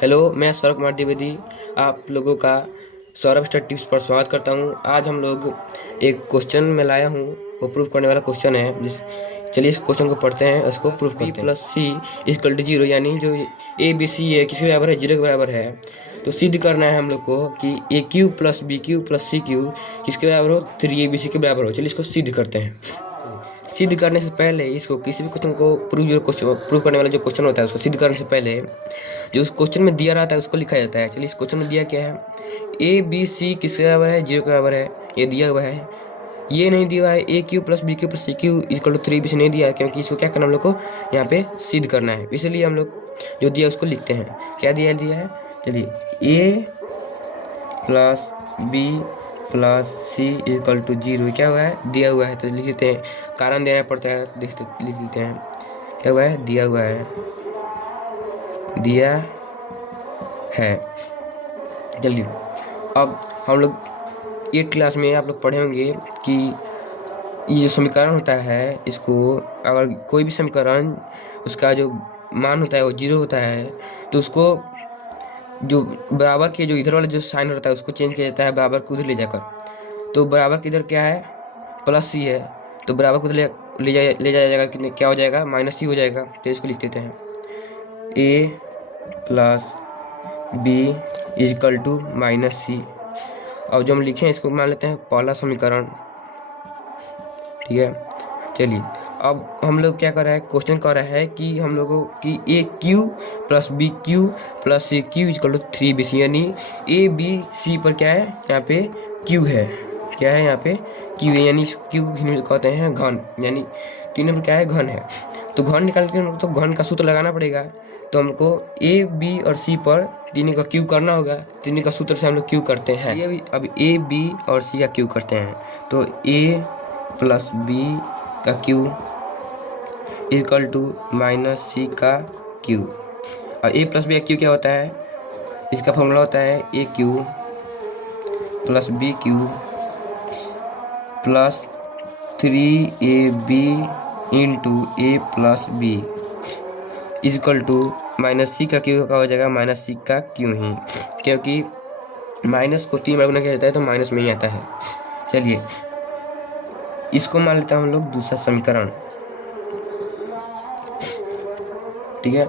Hello, मैं सौरभ कुमार द्विवेदी आप लोगों का सौरभ स्टडी टिप्स पर स्वागत करता हूं। आज हम लोग एक क्वेश्चन में लाया हूं, वो प्रूफ करने वाला क्वेश्चन है। चलिए इस क्वेश्चन को पढ़ते हैं, उसको प्रूफ करते हैं। B plus C equal to zero, यानी जो ए बी सी है किसके बराबर है, जीरो के बराबर है। तो सिद्ध करना है हम लोग को कि A cube plus B cube plus C cube किसके बराबर हो, 3abc के बराबर हो। चलिए इसको सिद्ध करते हैं। सिद्ध करने से पहले इसको किसी भी क्वेश्चन को प्रूव करने वाला जो क्वेश्चन होता है उसको सिद्ध करने से पहले जो उस क्वेश्चन में दिया रहता है उसको लिखा जाता है। चलिए इस क्वेश्चन में दिया क्या है, ए बी सी किसके बराबर है, जीरो के बराबर है, ये दिया हुआ है। ये नहीं दिया है A cube plus B cube plus C cube equal to 3abc नहीं दिया है, क्योंकि इसको क्या करना हम लोग को यहाँ पे सिद्ध करना है। इसलिए हम लोग जो दिया उसको लिखते हैं। क्या दिया है, चलिए A plus B plus C equal to zero क्या हुआ है, दिया हुआ है। तो लिख देते हैं, कारण देना पड़ता है, लिख देते हैं क्या हुआ है, दिया हुआ है, दिया है। जल्दी अब हम लोग 8th क्लास में आप लोग पढ़े होंगे कि ये जो समीकरण होता है, इसको अगर कोई भी समीकरण उसका जो मान होता है वो जीरो होता है, तो उसको जो बराबर के जो इधर वाला जो साइन होता है उसको चेंज किया जाता है बराबर को उधर ले जाकर। तो बराबर के इधर क्या है, प्लस सी है, तो बराबर को ले जाया जाएगा, कितने क्या हो जाएगा, माइनस सी हो जाएगा। तो इसको लिख देते हैं A plus B equal to minus C. अब जो हम लिखे हैं इसको मान लेते हैं पहला समीकरण, ठीक है। चलिए अब हम लोग क्या कर रहा है, क्वेश्चन कर रहा है कि हम लोगों की A cube plus B cube plus C cube equal to 3abc, यानी ए बी सी पर क्या है, यहाँ पे क्यू है, क्या है यहाँ पे क्यू है, यानी क्यू कहते हैं घन, यानी तीनों पर क्या है, घन है। तो घन निकाल के तो घन का सूत्र लगाना पड़ेगा। तो हमको ए बी और सी पर तीनों का क्यू करना होगा। तीनों का सूत्र से हम लोग क्यू करते हैं। ये अब ए बी और सी का क्यू करते हैं, तो ए प्लस बी का cube equal to minus C का क्यू। और ए प्लस बी का क्यू क्या होता है, इसका फॉर्मूला होता है A cube plus B cube plus 3ab into A plus B equal to minus C का क्यू का हो जाएगा माइनस सी का क्यू ही, क्योंकि माइनस को 3 बार गुना किया जाता है तो माइनस में ही आता है। चलिए इसको मान लेते हैं हम लोग दूसरा समीकरण, ठीक है।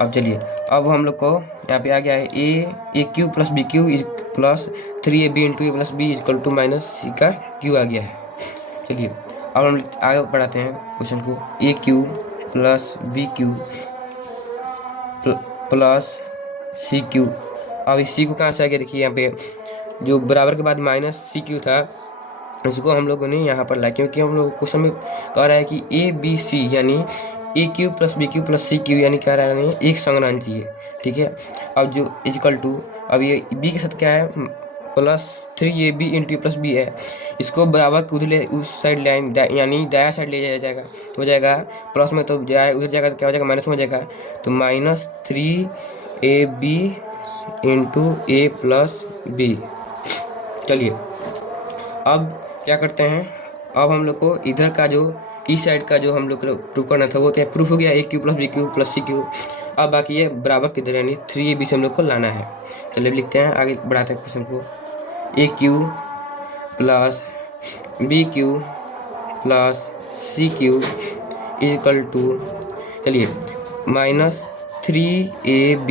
अब चलिए अब हम लोग को यहाँ पे आ गया है A cube plus B cube plus 3ab into A plus B equal to minus C का क्यू आ गया है। चलिए अब हम आगे बढ़ाते हैं क्वेश्चन को, A cube plus B cube plus C cube. अब इस सी को कहाँ से आ गया, देखिए यहाँ पे जो बराबर के बाद माइनस सी क्यू था उसको हम लोगों ने यहाँ पर लाया, क्योंकि हम लोग क्वेश्चन में कह रहा है कि ए बी सी यानी A cube plus B cube plus C cube, यानी क्या रहा है, एक संग रहना चाहिए, ठीक है। अब जो इक्वल टू, अब ये बी के साथ क्या है, plus 3ab into plus B है, इसको बराबर उधर उस साइड लाइन यानी दाया साइड ले जाया जाएगा, तो हो जाएगा प्लस में, तो जाए उधर जाएगा तो क्या हो जाएगा, माइनस में हो जाएगा। तो minus 3ab into A plus B. चलिए अब क्या करते हैं, अब हम लोग को इधर का जो इस साइड का जो हम लोग को प्रूफ करना था वो तो प्रूफ हो गया, A cube plus B cube plus C cube. अब बाकी ये बराबर किधर यानी 3ab से हम लोग को लाना है। चलिए लिखते हैं, आगे बढ़ाते हैं क्वेश्चन को, A cube plus B cube plus C cube equal to, चलिए माइनस 3ab।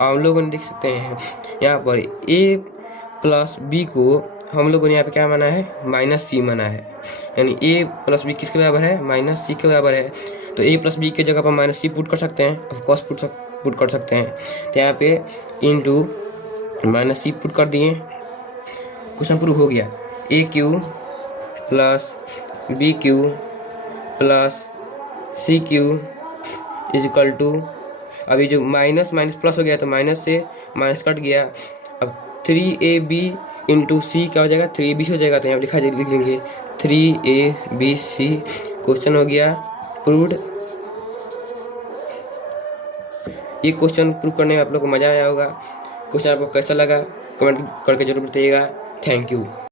हम लोगों ने देख सकते हैं यहाँ पर ए प्लस बी को हम लोगों ने यहाँ पे क्या माना है, माइनस सी माना है, यानी ए प्लस बी किसके बराबर है, माइनस सी के बराबर है। तो ए प्लस बी के जगह पर माइनस सी पुट कर सकते हैं, ऑफ कोर्स पुट कर सकते हैं। तो यहाँ पे इंटू माइनस सी पुट कर दिए, क्वेश्चन प्रूफ हो गया। A cube plus B cube plus C cube is equal to, अभी जो माइनस माइनस प्लस हो गया तो माइनस से माइनस कट गया। अब 3ab इंटू सी क्या हो जाएगा, 3abc हो जाएगा। तो यहाँ लिख लेंगे 3abc। क्वेश्चन हो गया प्रूव्ड। ये क्वेश्चन प्रूव करने में आप लोग को मज़ा आया होगा। क्वेश्चन आपको कैसा लगा कमेंट करके जरूर बताइएगा। Thank you.